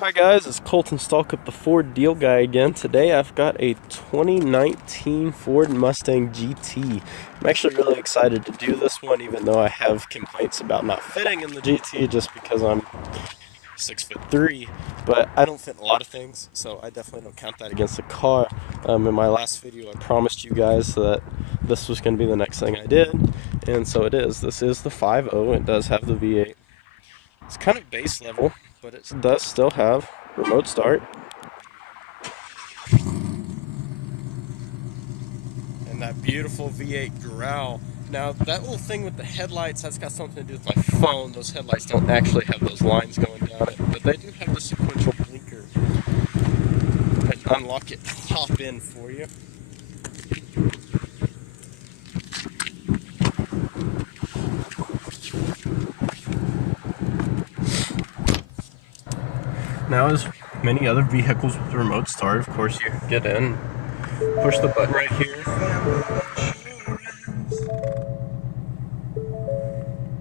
Hi guys, it's Colton Stalkup, the Ford deal guy again. Today I've got a 2019 Ford Mustang GT. I'm actually really excited to do this one, even though I have complaints about not fitting in the GT just because I'm 6'3", but I don't fit in a lot of things, so I definitely don't count that against the car. In my last video I promised you guys that this was going to be the next thing I did, and so it is. This is the 5.0. It does have the V8. It's kind of base level, but it does still have remote start and that beautiful V8 growl. Now, that little thing with the headlights, that's got something to do with my phone. Those headlights don't actually have those lines going down it, but they do have the sequential blinker. I can unlock it, hop in for you. Now, as many other vehicles with remote start, of course, you get in, push the button right here,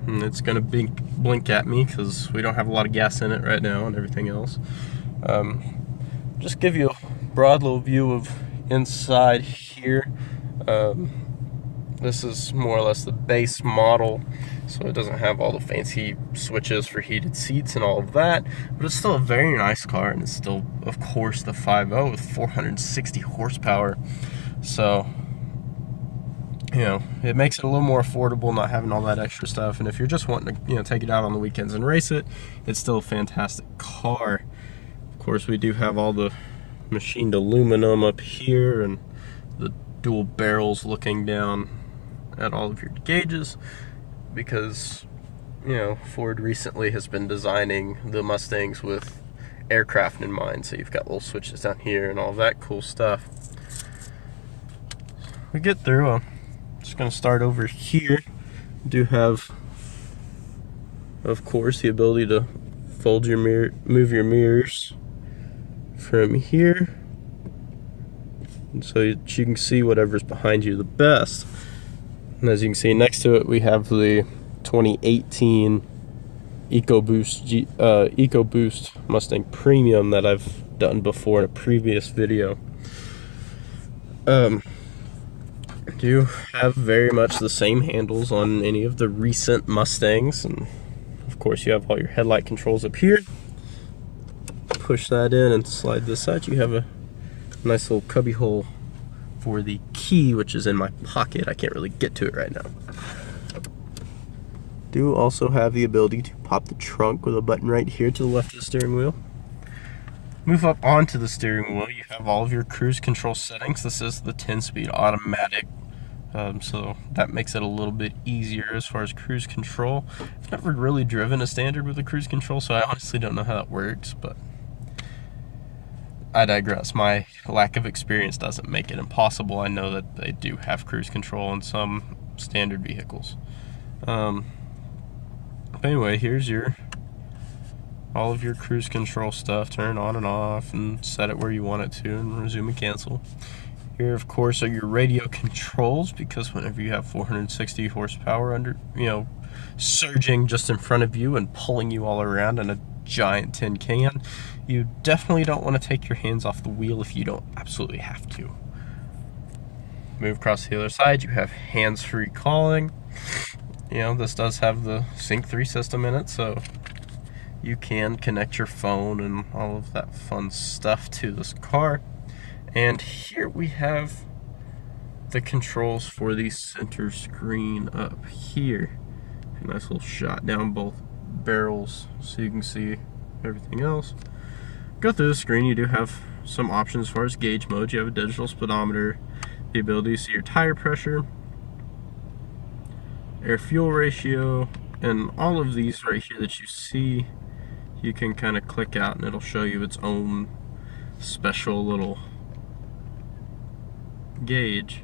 and it's going to blink at me because we don't have a lot of gas in it right now and everything else. Just give you a broad little view of inside here. This is more or less the base model, so it doesn't have all the fancy switches for heated seats and all of that, but it's still a very nice car, and it's still, of course, the 5.0 with 460 horsepower. So, you know, it makes it a little more affordable not having all that extra stuff, and if you're just wanting to, take it out on the weekends and race it, it's still a fantastic car. Of course, we do have all the machined aluminum up here and the dual barrels looking down at all of your gauges, because Ford recently has been designing the Mustangs with aircraft in mind, so you've got little switches down here and all that cool stuff. We get through, I'm just going to start over here. We do have, of course, the ability to fold your mirror, move your mirrors from here, and so you can see whatever's behind you the best. And as you can see next to it, we have the 2018 EcoBoost Mustang Premium that I've done before in a previous video. Do have very much the same handles on any of the recent Mustangs, and of course you have all your headlight controls up here. Push that in and slide this out. You have a nice little cubby hole for the key, which is in my pocket. I can't really get to it right now. Do also have the ability to pop the trunk with a button right here to the left of the steering wheel. Move up onto the steering wheel, you have all of your cruise control settings. This is the 10-speed automatic, so that makes it a little bit easier as far as cruise control. I've never really driven a standard with a cruise control, so I honestly don't know how that works, but I digress. My lack of experience doesn't make it impossible. I know that they do have cruise control in some standard vehicles. But anyway, here's all of your cruise control stuff. Turn on and off and set it where you want it to, and resume and cancel. Here, of course, are your radio controls, because whenever you have 460 horsepower under, surging just in front of you and pulling you all around in a giant tin can, you definitely don't want to take your hands off the wheel if you don't absolutely have to. Move across to the other side, you have hands-free calling. This does have the Sync 3 system in it, so you can connect your phone and all of that fun stuff to this car. And here we have the controls for the center screen up here. A nice little shot down both barrels so you can see everything else. Go through the screen, you do have some options as far as gauge modes. You have a digital speedometer, the ability to see your tire pressure, air fuel ratio, and all of these right here that you see, you can kind of click out and it'll show you its own special little gauge.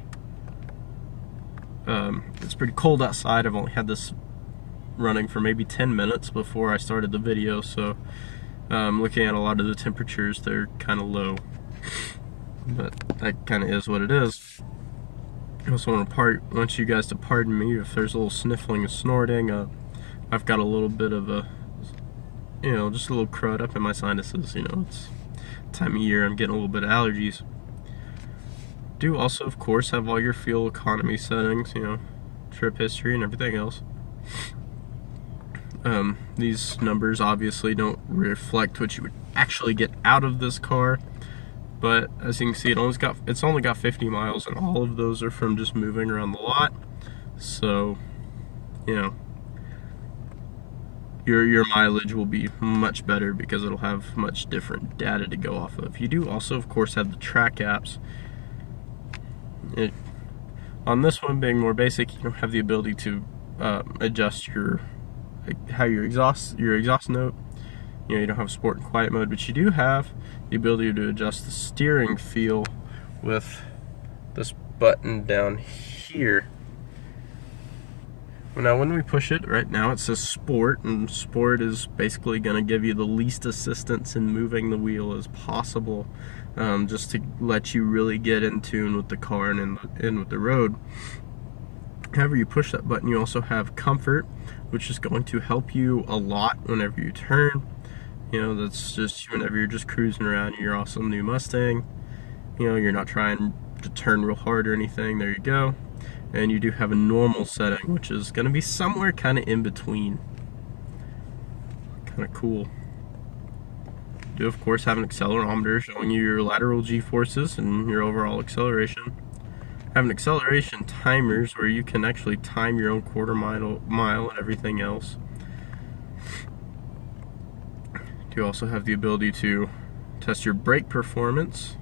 It's pretty cold outside. I've only had this running for maybe 10 minutes before I started the video, so looking at a lot of the temperatures, they're kind of low, but that kind of is what it is. I also want you guys to pardon me if there's a little sniffling and snorting. I've got a little bit of a you know, just a little crud up in my sinuses. You know, it's time of year I'm getting a little bit of allergies. Do also, of course, have all your fuel economy settings, you know, trip history and everything else. These numbers obviously don't reflect what you would actually get out of this car, but as you can see, it's only got 50 miles, and all of those are from just moving around the lot. So, you know, your mileage will be much better because it'll have much different data to go off of. You do also, of course, have the track apps. On this one being more basic, you don't have the ability to adjust your exhaust note. You know, you don't have sport and quiet mode, but you do have the ability to adjust the steering feel with this button down here. Now when we push it, right now it says sport, and sport is basically going to give you the least assistance in moving the wheel as possible, just to let you really get in tune with the car and in with the road. However, you push that button, you also have comfort, which is going to help you a lot whenever you turn. You know, that's just whenever you're just cruising around in your awesome new Mustang. You know, you're not trying to turn real hard or anything. There you go. And you do have a normal setting, which is going to be somewhere kind of in between. Kind of cool. You do, of course, have an accelerometer showing you your lateral G-forces and your overall acceleration. Have an acceleration timers where you can actually time your own quarter mile and everything else. You also have the ability to test your brake performance.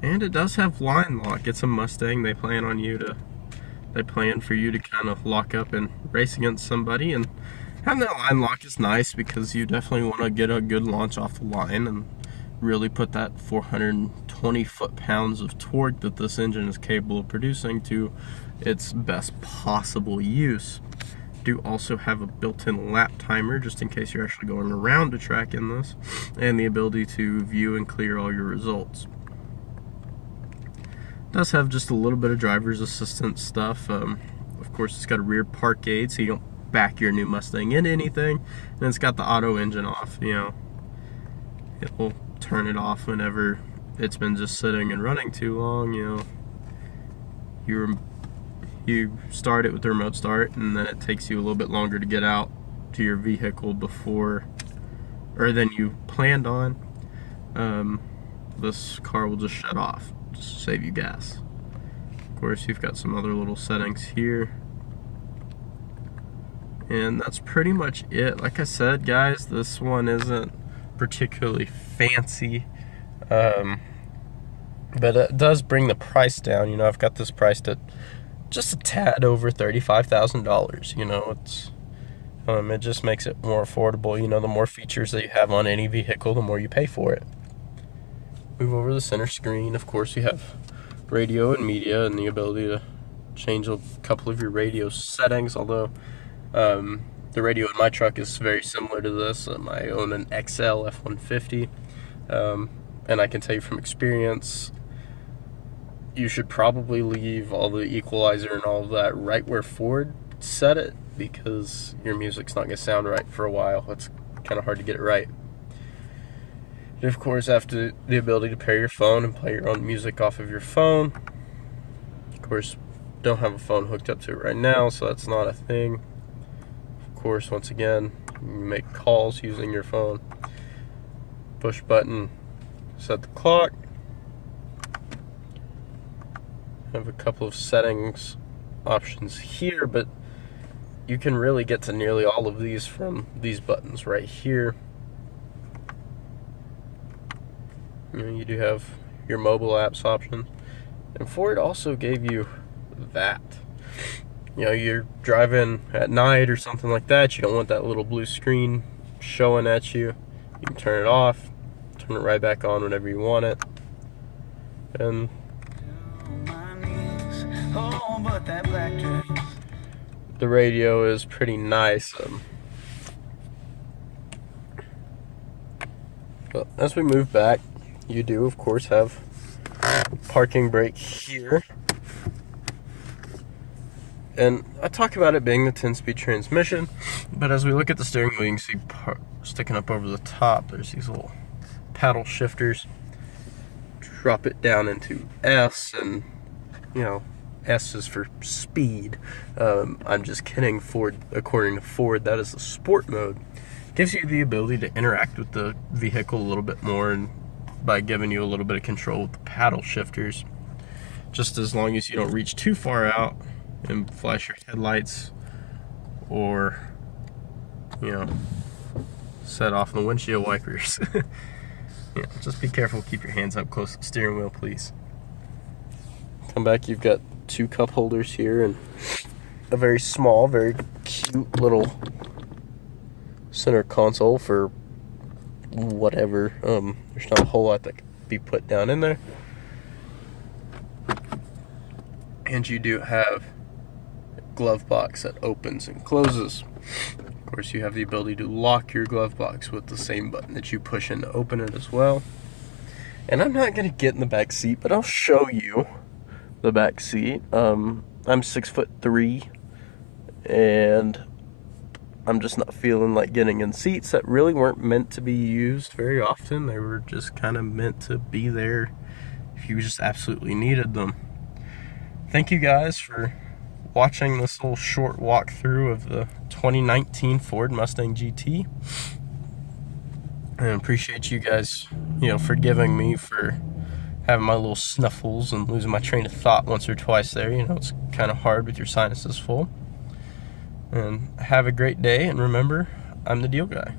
And it does have line lock. It's a Mustang. They plan for you to kind of lock up and race against somebody, and having that line lock is nice because you definitely want to get a good launch off the line and really put that 420 foot-pounds of torque that this engine is capable of producing to its best possible use. Do also have a built-in lap timer just in case you're actually going around a track in this, and the ability to view and clear all your results. It does have just a little bit of driver's assistance stuff. Of course, it's got a rear park aid so you don't back your new Mustang into anything, and it's got the auto engine off. You know, it will turn it off whenever it's been just sitting and running too long. You know, you start it with the remote start, and then it takes you a little bit longer to get out to your vehicle than you planned on. This car will just shut off, just to save you gas. Of course, you've got some other little settings here, and that's pretty much it. Like I said, guys, this one isn't particularly fancy, but it does bring the price down. You know, I've got this priced at just a tad over $35,000. You know, it just makes it more affordable. You know, the more features that you have on any vehicle, the more you pay for it. Move over to the center screen. Of course, you have radio and media and the ability to change a couple of your radio settings, although the radio in my truck is very similar to this. I own an XL F-150, and I can tell you from experience, you should probably leave all the equalizer and all of that right where Ford set it, because your music's not going to sound right for a while. It's kind of hard to get it right. You, of course, have the ability to pair your phone and play your own music off of your phone. Of course, don't have a phone hooked up to it right now, so that's not a thing. Of course, once again, you make calls using your phone. Push button, set the clock. Have a couple of settings options here, but you can really get to nearly all of these from these buttons right here. You do have your mobile apps option, and Ford also gave you that. You know, you're driving at night or something like that, you don't want that little blue screen showing at you. You can turn it off, turn it right back on whenever you want it. And the radio is pretty nice. But as we move back, you do, of course, have parking brake here. And I talk about it being the 10-speed transmission, but as we look at the steering wheel, you can see sticking up over the top, there's these little paddle shifters. Drop it down into S, and you know, S is for speed. I'm just kidding. Ford, according to Ford, that is the sport mode. Gives you the ability to interact with the vehicle a little bit more, and by giving you a little bit of control with the paddle shifters, just as long as you don't reach too far out and flash your headlights or, you know, set off the windshield wipers. Yeah, just be careful, keep your hands up close to the steering wheel, please. Come back, you've got 2 cup holders here and a very small, very cute little center console for whatever. There's not a whole lot that can be put down in there. And you do have a glove box that opens and closes. Of course, you have the ability to lock your glove box with the same button that you push in to open it as well. And I'm not going to get in the back seat, but I'll show you the back seat. I'm 6'3", and I'm just not feeling like getting in seats that really weren't meant to be used very often. They were just kind of meant to be there if you just absolutely needed them. Thank you guys for watching this little short walkthrough of the 2019 Ford Mustang GT. I appreciate you guys, forgiving me for having my little snuffles and losing my train of thought once or twice there. It's kind of hard with your sinuses full. And have a great day, and remember, I'm the deal guy.